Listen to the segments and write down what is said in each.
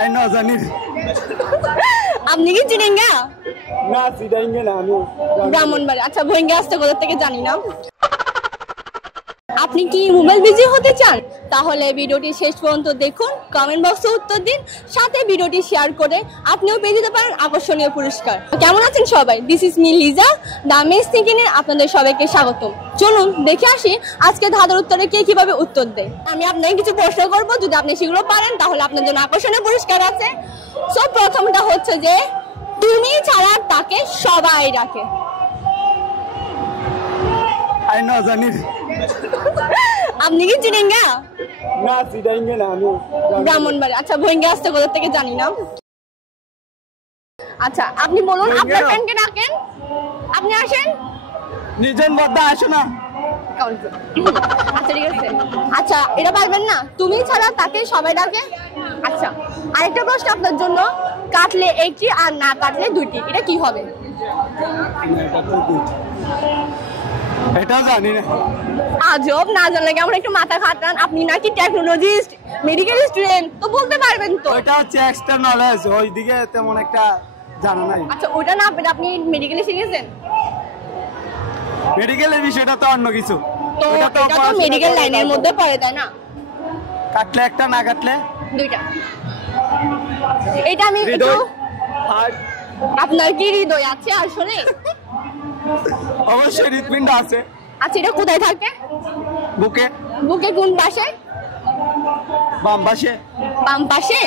I না জানি আপনি কি চিনেঙ্গা? না চিনেঙ্গে না আমি ব্রাহ্মণবাড়ি। আচ্ছা ভোয়েঙ্গে আসতে কোথা থেকে জানি না। আপনি কি মোবাইল বিজি হতে চান? তাহলে ভিডিওটি শেষ পর্যন্ত দেখুন, কমেন্ট বক্সে উত্তর দিন, সাথে ভিডিওটি শেয়ার করে আপনিও পেয়ে যেতে পারেন আকর্ষণীয় পুরস্কার। কেমন আছেন সবাই? This is me Liza, the mess থিংকিং-এ আপনাদের সবাইকে স্বাগতম। চলুন দেখে আসি আজকে ধাঁধার উত্তরে কে কিভাবে উত্তর দেয়। আমি আপনাকে কিছু প্রশ্ন করবো, যদি আপনি সেগুলো পারেন তাহলে আপনার জন্য আকর্ষণীয় পুরস্কার আছে। সো প্রথমটা হচ্ছে যে তুমি ছাড়া তাকে সবাই ডাকে। আই না জানি আপনি কি চিনেঙ্গা? না চিনেঙ্গে না আমি ব্রাহ্মণবাড়ি। আচ্ছা ভোয়েঙ্গে আসতে কোথা থেকে জানি না। আচ্ছা আপনি বলুন আপনার ফ্রেন্ডকে ডাকেন, আপনি আসেন। নিজন বদ্দা আসো না। আচ্ছা ঠিক আছে। আচ্ছা এটা পারবেন না, তুমি ছাড়া তাকে সবাই ডাকে। আচ্ছা আরেকটা প্রশ্ন আপনার জন্য, কাটলে একটি আর না কাটলে দুইটি, এটা কি হবে? এটা জানি না। আজব, না জানলে কেমন একটু মাথা খাটান। আপনি নাকি টেকনোলজিস্ট, মেডিকেল স্টুডেন্ট, তো বলতে পারবেন তো। এটা হচ্ছে এক্সট্রা নলেজ, ওইদিকে তেমন একটা জানা নাই। আচ্ছা ওটা না পেলে আপনি মেডিকেলে শিখেছেন মেডিকেলের বিষয়টা তো অন্য কিছু। তো এটা তো মেডিকেল লাইনের মধ্যে পড়ে, তাই না? কাটলে একটা, না কাটলে দুইটা। এটা আমি একটু, আপনার কি হৃদয় আছে আসলে? অবশ্যই হৃৎপিণ্ড আছে। আচ্ছা এটা কোথায় থাকে? বুকে। বুকে কোন পাশে? বাম পাশে। বাম পাশে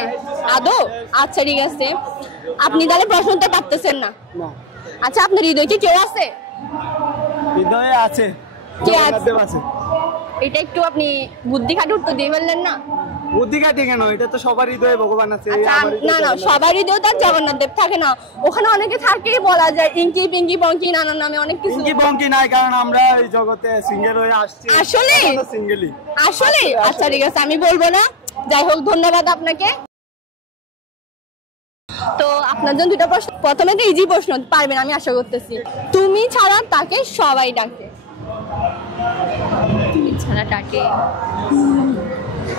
আদৌ? আচ্ছা ঠিক আছে, আপনি তাহলে প্রশ্নটা পারতেছেন না। আচ্ছা আপনার হৃদয় কি কেউ আছে? হৃদয়ে আছে, কে আছে? জগন্নাথ দেব আছে। এটা একটু আপনি বুদ্ধি খাটে উত্তর দিয়ে ফেললেন না। বুদ্ধি কাটে কেন? এটা তো সবার হৃদয়ে ভগবান আছে। আচ্ছা না না, সবার হৃদয়ে তার জগন্নাথ দেব থাকে না, ওখানে অনেকে থাকেই, বলা যায় ইঙ্কি পিঙ্কি পঙ্কি নানান নামে অনেক কিছু। ইঙ্কি বঙ্কি নাই, কারণ আমরা এই জগতে সিঙ্গেল হয়ে আসছি। আসলে সিঙ্গেলই আসলে। আচ্ছা ঠিক আছে আমি বলবো না, যাই হোক ধন্যবাদ আপনাকে। তো আপনার জন্য দুটো প্রশ্ন, প্রথমে তো ইজি প্রশ্ন পারবেন আমি আশা করতেছি। তুমি ছাড়া তাকে সবাই ডাকে। তুমি ছাড়া ডাকে,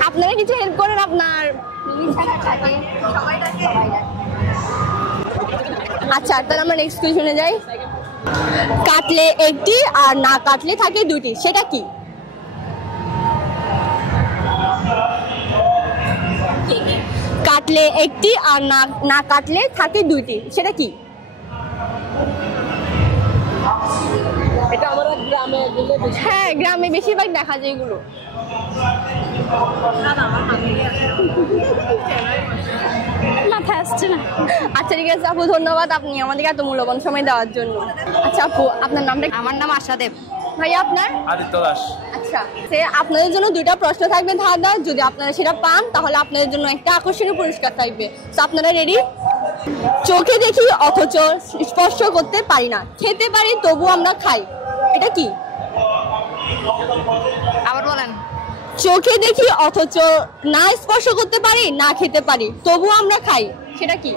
আপনারা কিছু হেল্প করেন। আপনার আচ্ছা তাহলে আমরা নেক্সট কোয়েশ্চনে যাই। কাটলে একটি আর না কাটলে থাকে দুটি, সেটা কি? কাটলে একটি আর না কাটলে থাকে দুইটি, সেটা কি? এটা আমাদের গ্রামে গেলে বেশি। হ্যাঁ গ্রামে বেশিরভাগ দেখা যায় এগুলো। মাথায় আসছে না। আচ্ছা ঠিক আছে আপু, ধন্যবাদ আপনি আমাদেরকে এত মূল্যবান সময় দেওয়ার জন্য। আচ্ছা আপু আপনার নামটা? আমার নাম আশা দেব। ভাইয়া আপনার? আদিত্য দাস। আচ্ছা আপনাদের জন্য দুইটা প্রশ্ন থাকবে ধাঁধা, যদি আপনারা সেটা পান তাহলে আপনাদের জন্য একটা আকর্ষণীয় পুরস্কার থাকবে। তো আপনারা রেডি? চোখে দেখি অথচ স্পর্শ করতে পারি না, খেতে পারি তবু আমরা খাই, এটা কি? আবার বলেন। চোখে দেখি অথচ না স্পর্শ করতে পারি, না খেতে পারি, তবু আমরা খাই, সেটা কি?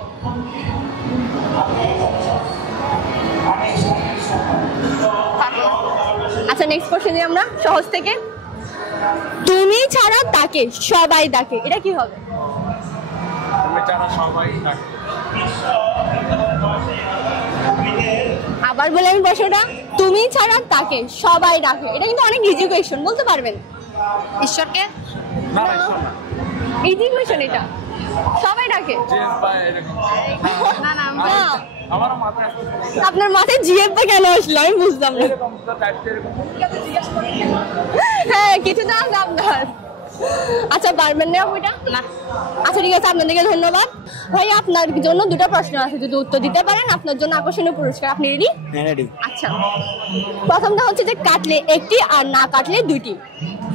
আচ্ছা নেক্সট কোশ্চেন নিয়ে আমরা সহজ থেকে, তুমি ছাড়া তাকে সবাই ডাকে, এটা কি হবে? তুমি ছাড়া সবাই ডাকে। আবার বলে আমি প্রশ্নটা, তুমি ছাড়া তাকে সবাই ডাকে, এটা কিন্তু অনেক ইজি কোয়েশ্চন, বলতে পারবেন? ঈশ্বরকে? না ইজি কোয়েশ্চন এটা, সবাই ডাকে। না না না, আপনার মাথায় জিএফটা কেন আসলো আমি বুঝলাম না। হ্যাঁ কিছু না আপনার। আচ্ছা পারবেন না ওইটা? না। আচ্ছা ঠিক আছে আপনাদেরকে ধন্যবাদ। ভাই আপনার জন্য দুটো প্রশ্ন আছে, যদি উত্তর দিতে পারেন আপনার জন্য আকর্ষণীয় পুরস্কার। আপনি রেডি? হ্যাঁ রেডি। আচ্ছা প্রথমটা হচ্ছে যে কাটলে একটি আর না কাটলে দুইটি।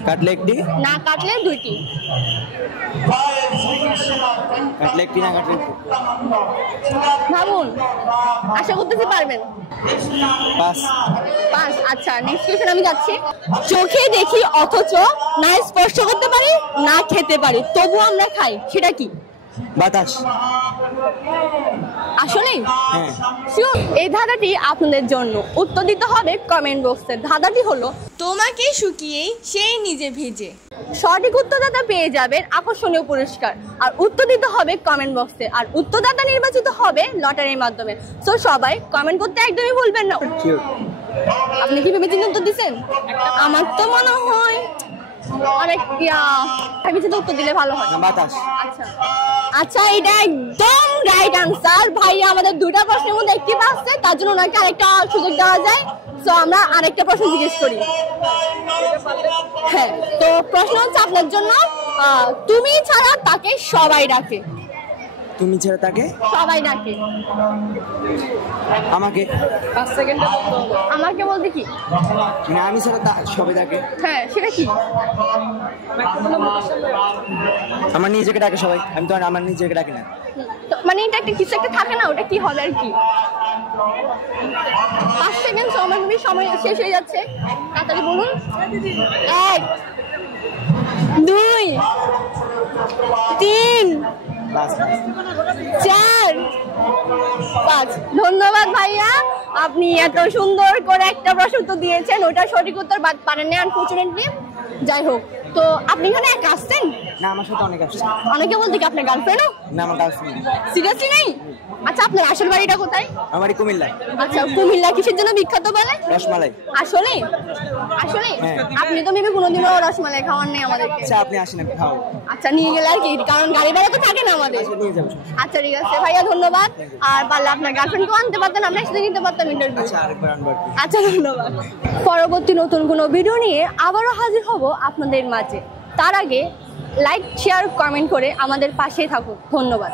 কাটলে একটি, না কাটলে দুইটি। কাটলে একটি, না কাটলে দুইটি। ভাবুন, আশা করতেছি পারবেন। পাস। পাস। আচ্ছা নেক্সট কোশ্চেন আমি যাচ্ছি। চোখে দেখি অথচ না স্পর্শ করতে পারি, না খেতে পারি, তবু আমরা খাই, সেটা কি? বাতাস। আসলে হ্যাঁ। এই ধাঁধাটি আপনাদের জন্য, উত্তর দিতে হবে কমেন্ট বক্সে। ধাঁধাটি হলো, তোমাকে শুকিয়ে সেই নিজে ভিজে। সঠিক উত্তরদাতা পেয়ে যাবেন আকর্ষণীয় পুরস্কার। আর উত্তর দিতে হবে কমেন্ট বক্সে, আর উত্তরদাতা নির্বাচিত হবে লটারির মাধ্যমে। সো সবাই কমেন্ট করতে একদমই ভুলবেন না। আপনি কি ভেবে চিন্তে উত্তর দিচ্ছেন? আমার তো মনে হয় অনেক ভেবে চিন্তে উত্তর দিলে ভালো হয়। বাতাস। আচ্ছা আচ্ছা, এটা একদম রাইট আনসার। ভাই আমাদের দুটা প্রশ্নের মধ্যে একটি পাচ্ছে, তার জন্য ওনাকে আরেকটা সুযোগ দেওয়া যায়। তো আমরা আরেকটা প্রশ্ন জিজ্ঞেস করি। হ্যাঁ, তো প্রশ্ন হচ্ছে আপনার জন্য, তুমি ছাড়া তাকে সবাই ডাকে। তুমি ছাড়া তাকে সবাই ডাকে। আমাকে। 5 সেকেন্ডে আমাকে বলতে কি? মানে আমি ছাড়া সবাই ডাকে। হ্যাঁ, সেটা কি? আমার নিজেকে ডাকে সবাই, আমি তো আমার নিজেকে ডাকি না। মানে এটা একটা কিছু একটা থাকে না, ওটা কি হবে আর কি? 5 সেকেন্ড সময় শেষ হয়ে যাচ্ছে, তাড়াতাড়ি বলুন। 1 2 3 4 5। ধন্যবাদ ভাইয়া, আপনি এত সুন্দর করে একটা প্রশ্ন উত্তর দিয়েছেন, ওটা সঠিক উত্তর পারেননি আনফরচুনেটলি। যাই হোক, তো আপনি এখানে একা আসছেন? না, আমার সাথে অনেক আসছে। অনেকে বলতে কি আপনার গার্লফ্রেন্ডও? না, আমার গার্লফ্রেন্ড। সিরিয়াসলি নেই? আচ্ছা, আপনার আসল বাড়িটা কোথায়? আমার বাড়ি কুমিল্লায়। আচ্ছা, কুমিল্লা কিসের জন্য বিখ্যাত বলে? রসমালাই। আসলে আসলে আপনি তো মেবি কোনোদিনও রসমালাই খাওয়ান নেই আমাদেরকে। আচ্ছা, আপনি আসেন, আমি খাও। আচ্ছা, নিয়ে গেলে আর কি, কারণ গাড়ি ভাড়া তো থাকে না আমাদের। নিয়ে যাবো। আচ্ছা ঠিক আছে ভাইয়া, ধন্যবাদ। আর পারলে আপনার গার্লফ্রেন্ডকেও আনতে পারতেন, আমরা একসাথে নিতে পারতাম ইন্টারভিউ। আচ্ছা, আরেকবার আনবো। আচ্ছা, ধন্যবাদ। পরবর্তী নতুন কোনো ভিডিও নিয়ে আবারও হাজির হব আপনাদের মাঝে। তার আগে লাইক, শেয়ার, কমেন্ট করে আমাদের পাশেই থাকুন। ধন্যবাদ।